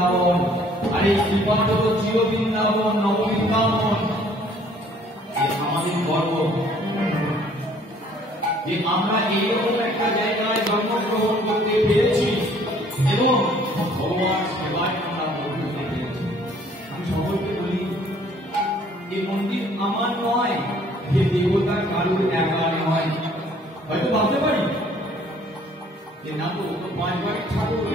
বৃন্দাবন, আর এই শ্রীপাদ চির বৃন্দাবন নববৃন্দাবন। আমাদের গর্ব যে আমরা এইরকম একটা জায়গায় জন্মগ্রহণ করতে পেরেছি এবং ভগবান সেবায় আমরা করতে পেরেছি। আমি সকলকে বলি, এই মন্দির আমার নয়, যে দেবতা কারুর একা নয়। হয়তো ভাবতে পারি যে না তো 5 বাড়ির ঠাকুর,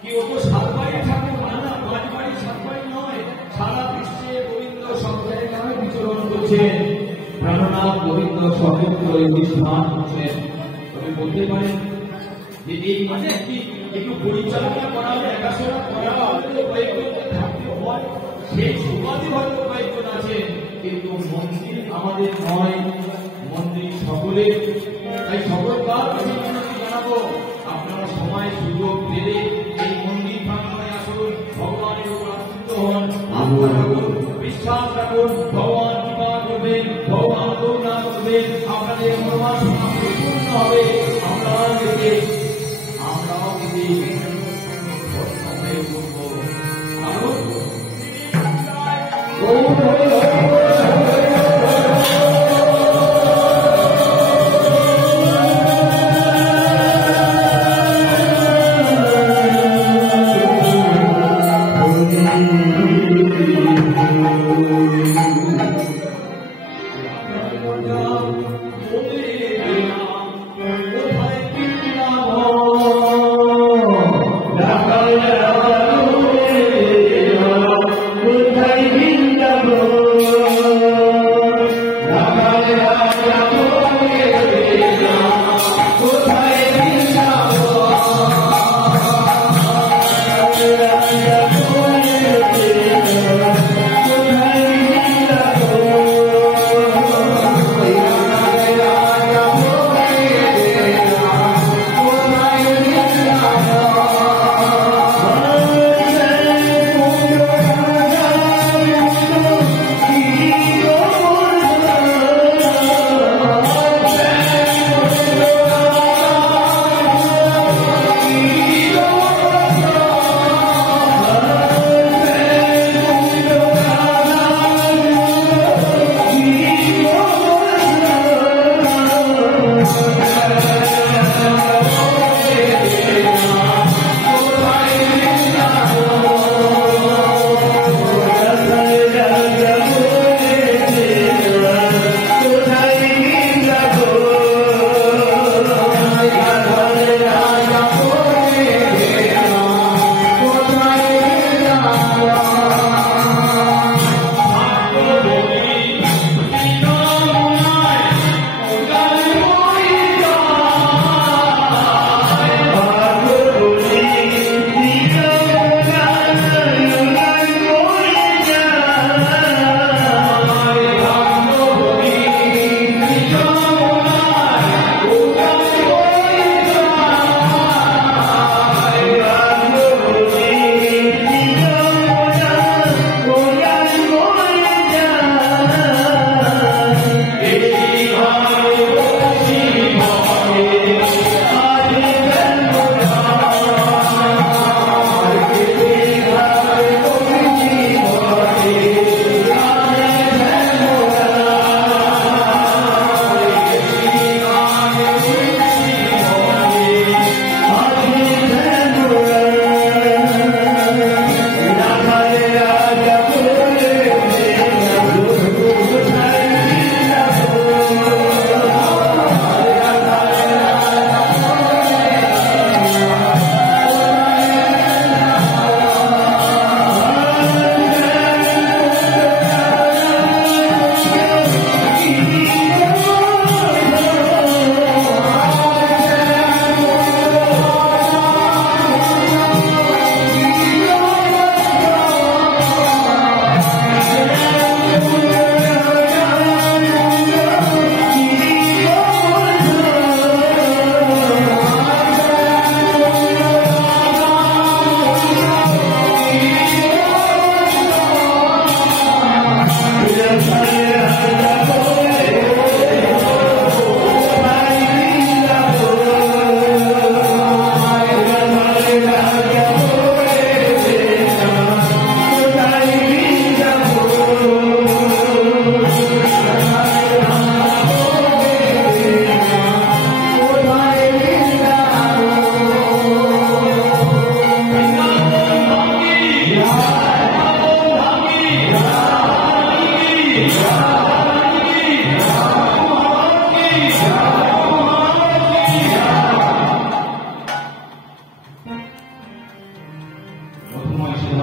কি ও তো 7 বাড়ির ঠাকুর। না না, 5 বাড়ি 7 বাড়ি নয়, সারা বিশ্বে গোবিন্দ সব জায়গায় বিচরণ করছেন। প্রাণনাথ গোবিন্দ সর্বত্র স্থান করছেন। তবে বলতে পারেন যে এই মানে কি একটু পরিচালনা করা, দেখাশোনা করা, কয়েকজন থাকতে হয়, সেই সুবাদে হয়তো কয়েকজন আছে, কিন্তু মন্দির আমাদের নয়, মন্দির সকলের। তাই সকল কাজ জানাবো, আপনারা সময় সুযোগ পেলে এই মন্দির প্রাঙ্গণে আসুন, ভগবানের উপর আশ্রিত হন, আস্থা রাখুন, বিশ্বাস রাখুন, ভগবান কৃপা করবেন, ভগবান করুণা করবেন, আপনাদের মনোবাসনা পূর্ণ হবে। আমরাও যদি কোথায়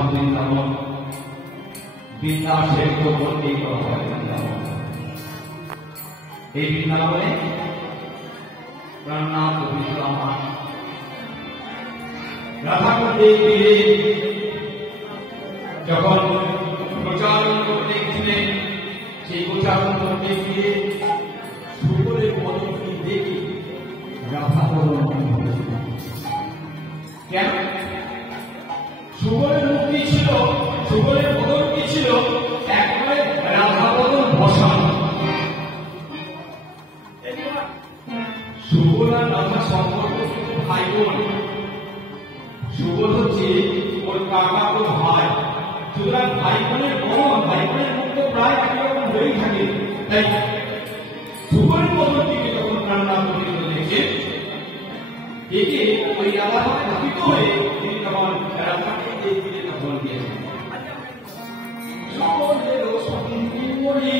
বৃন্দাবন, বিন্দাসের তো বন্দি করা বৃন্দাবন। এই বৃন্দাবনে প্রাণনাথ বিশ্বমা রাধাকুণ্ডে গিয়ে যখন প্রচারণ করতে গেছিলেন, সেই প্রচারণ করতে গিয়ে সুগরের পদটি দেখে রাধা কেন সুগরের মুক্তি ছিল, সুগরের পদটি ছিল একবারে রাধা বদন বসানো। সুগর আর রাধা সম্পর্ক কিন্তু ভাই বোন। সুগর হচ্ছে ওর কাকা তো ভাই, সুতরাং ভাই বোনের বন, ভাই বোনের মুখ তো প্রায় একই রকম হয়েই থাকে। তাই সুগরের পদটিকে যখন প্রাণনাথ দেখে দেখে ওই রাধা ভাবিত হয়ে তিনি তখন রাধাকে দেখে তখন দিয়েছেন সকলের সঙ্গী মরি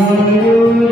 Hare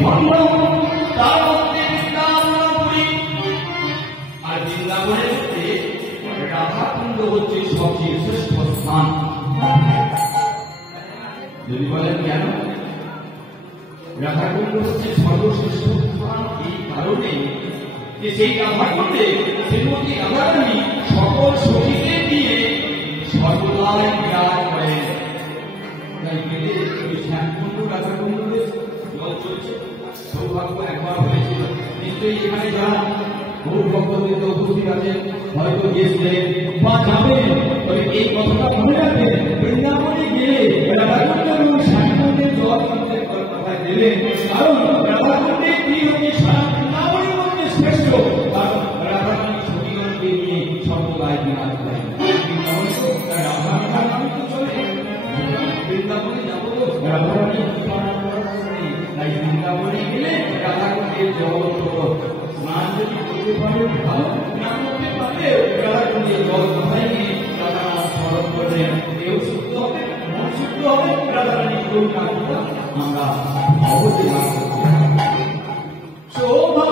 খণ্ড, তার মধ্যে বৃন্দাবনপুরী। আর বৃন্দাবনের মধ্যে রাধাকুণ্ড হচ্ছে সবচেয়ে শ্রেষ্ঠ স্থান। যদি বলেন কেন? রাধাকুণ্ড হচ্ছে সর্বশ্রেষ্ঠ স্থান এই কারণে যে সেই রাধাকুণ্ডে শ্রীমতী রাধারানী সকল সখীদের দিয়ে সর্বদাই বিরাজ করেন। তাই গেলে ওই শ্যামকুণ্ড রাধাকুণ্ডে জল চলছে, সৌভাগ্য একবার হয়েছিল। নিশ্চয়ই এখানে যারা বহু ভক্তদের উপস্থিত আছেন, হয়তো গেছিলেন বা যাবেন, তবে এই কথাটা মনে রাখবেন, বৃন্দাবনে গেলে রাধাকুণ্ড এবং শ্যামকুণ্ডের জল কথায় দিলেন, কারণ রাধাকুণ্ডে কি হচ্ছে সারা বৃন্দাবনের মধ্যে শ্রেষ্ঠ, কারণ রাধারানী সখীগণকে নিয়ে সর্বদাই বিরাজ করেন। বৃন্দাবনে যাবো তো রাধারানী তাই বৃন্দাবনে গেলে রাধাকুণ্ডের জল স্নান যদি করতে পারে ভালো, না করতে পারলে রাধাকুণ্ডের জল কোথায় নিয়ে রাধারানী স্মরণ করবেন, কেউ শুদ্ধ হবে, মন শুদ্ধ হবে, রাধারানী করুণা আমরা অবশ্যই লাভ করতে শোভা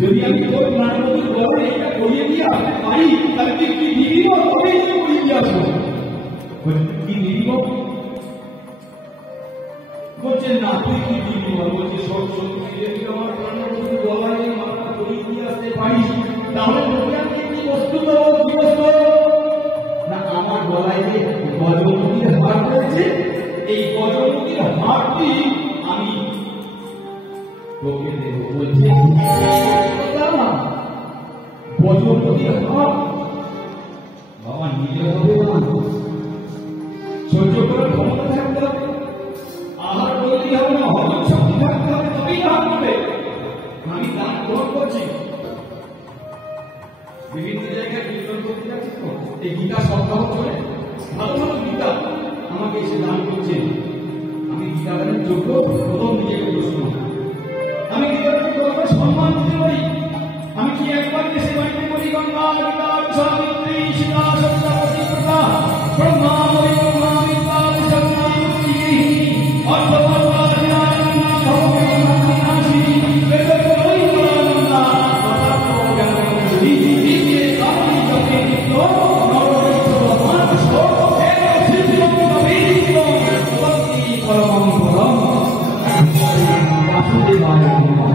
যদি আমি তোর প্রাণবন্ধুর গলায় এটা করিয়ে দিয়ে আসতে পারি, তাহলে কি নিরীহ তবে করিয়ে দিয়ে আসবো। কি নিরীহ বলছেন না, তুই কি নিরীহ বলছে সব সত্যি, যদি আমার প্রাণবন্ধুর গলায় মাথা করিয়ে দিয়ে আসতে পারিস, তাহলে আমি কি বস্তু দেবো, কি বস্তু না আমার গলায় যে গজমুখীর হার রয়েছে, এই গজমুখীর হারটি আমি তোকে দেব বলছে বজরপতি বাবা নিজে হবে না, সহ্য করার ক্ষমতা থাকতে হবে, আহার বলতেই হবে না, হজম শক্তি থাকতে হবে, তবেই দান করবে। আমি দান গ্রহণ করছি, বিভিন্ন জায়গায় কীর্তন করতে যাচ্ছি তো, এই গীতা সপ্তাহ চলে, ভালো ভালো গীতা আমাকে এসে দান করছে। আমি গীতা দানের যোগ্য, প্রথম নিজেকে প্রশ্ন, আমি গীতাকে কতটা সম্মান দিতে পারি? আমি কি একবার দেশে বাড়িতে বলি গঙ্গা গীতা সাবিত্রী সীতা সত্যবতী প্রভা ব্রহ্মা বিষ্ণু বিদ্যা বিশ্বনাথী অর্ধবর্মা জ্ঞাননা ভগবানাসি বেদকরই বলনা তথাত্ম জ্ঞানমন্ত্রী দিতে কামি জপে নিত্য নরবিষ্ণু মানস এক সিদ্ধং কবিরিত ভক্তি পরমং পরম বাসুদেবায় নমঃ।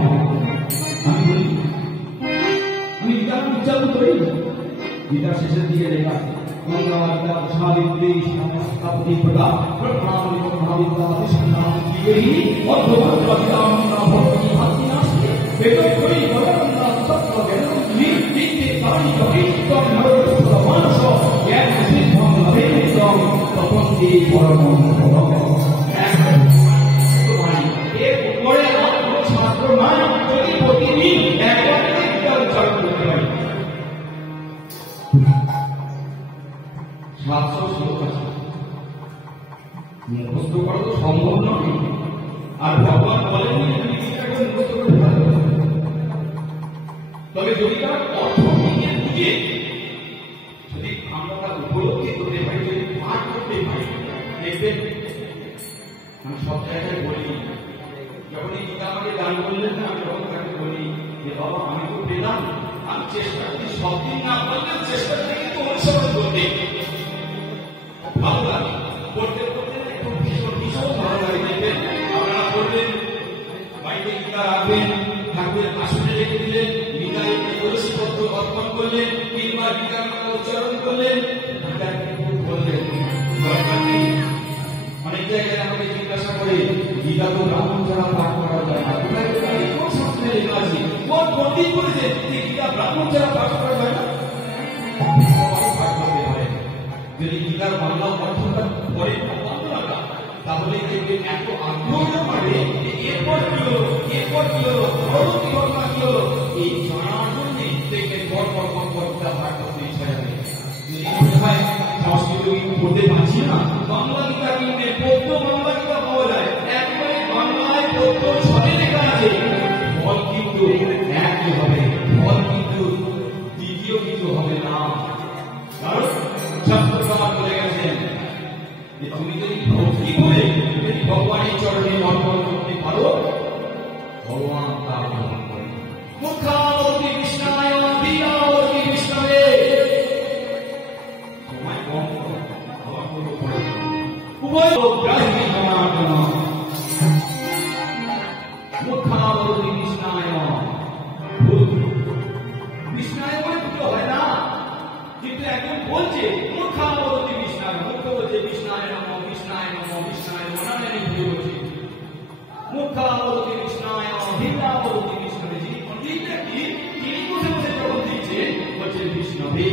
আমি গীতার উচ্চারণ করি, গীতার শেষের দিকে লেখা গঙ্গা সাবিত্রী সত্যবতী প্রভা ব্রহ্মা বিষ্ণু বিশ্বনাথী অর্ধবর্মা ভক্তি ভাতিনাশি বেদকরই বলনা তত্ত্ব জ্ঞানমন্ত্রী দিতে কামি জপে নরবিষ্ণু মানস জ্ঞান সিদ্ধং লভেয়ং তপন্তি পরমং পরম। এর উপরে আর কোনো শাস্ত্র নাই, যদি প্রতিদিন একবার গীতা উচ্চারণ করতে পারি। শাস্ত্র শ্লোক আছে, মুখস্থ করা তো সম্ভব নয়, আর ভগবান বলেন গীতাকে মুখস্থ করতে পারবে, তবে যদি তারা অর্থ নিয়ে বুঝে, যদি আমরা উপলব্ধি করতে পারি, যদি পাঠ করতে পারি, দেখবেন আমি সব জায়গায় বলি, যখন এই গীতা আমাকে দান করলেন না, আমি যখন তাকে বলি যে বাবা আমি তো পেলাম, আমি চেষ্টা করি সব দিন না করলে চেষ্টা করি কিন্তু অনুসরণ করতে, ভালো লাগে পড়তে পড়তে একটু ভীষণ ভীষণ ভালো লাগে। দেখবেন আপনারা পড়লেন, বাড়িতে গীতা রাখবেন, ঠাকুরের আসনে রেখে দিলেন, গীতায় তুলসীপত্র অর্পণ করলেন, তিনবার গীতার কথা উচ্চারণ করলেন, গীতা কিন্তু বললেন দরকার নেই। অনেক জায়গায় আমাকে জিজ্ঞাসা করে গীতা তো ব্রাহ্মণ ছাড়া পাঠ করা যায় না, কোন শাস্ত্রে লেখা আছে, কোন পণ্ডিত বলেছে গীতা ব্রাহ্মণ ছাড়া পাঠ করা যায় না? পাঠ করতে হয়। যদি গীতার বাংলা অর্থটা পরে বন্ধ রাখা, তাহলে দেখবেন এত আগ্রহ পারে এরপর কি হলো, এরপর কি হলো, পরবর্তী ঘটনা কি হলো, এই জানার জন্য দেখবেন পর পাঠ করতে ইচ্ছা যাবে। সংস্কৃত কিন্তু পড়তে পারছি না, বাংলা গীতা কিনতে পদ্য বাংলা গীতা পাওয়া যায়, একবারে বাংলায় পদ্য ছড়ে লেখা আছে, ফল কিন্তু একই হবে, ফল কিন্তু দ্বিতীয় কিছু হবে না। কারণ শাস্ত্রকার বলে গেছেন যে তুমি যদি ভক্তি করে যদি ভগবানের চরণে অর্পণ করতে পারো, ভগবান তা গ্রহণ করে। মুখাবতী কৃষ্ণায় বীরাবতী কৃষ্ণায় উভয় গ্রাহী জনার্দন মুখাবতী কৃষ্ণায়। কৃষ্ণায় বলে দুটো হয় না, কিন্তু একজন বলছে মুখাবতী কৃষ্ণায়, মুখ্য বলছে কৃষ্ণায় নমঃ কৃষ্ণায় নমঃ কৃষ্ণায় নমঃ, নামে ভুলে বলছে মুখাবতী কৃষ্ণায় হীরাবতী কৃষ্ণায়। যিনি পণ্ডিত ব্যক্তি তিনি বসে বসে যখন দিচ্ছে বলছেন কৃষ্ণভে।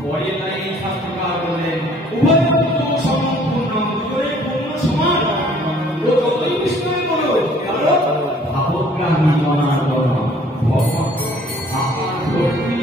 পরে তাই শাস্ত্রকার বললেন উভয় সম্পূর্ণ দুজনের পূর্ণ সমান, ও যতই কৃষ্ণই বলো কারণ ভাবগ্রাহী জনার্দন ভগবান আমার ভক্তি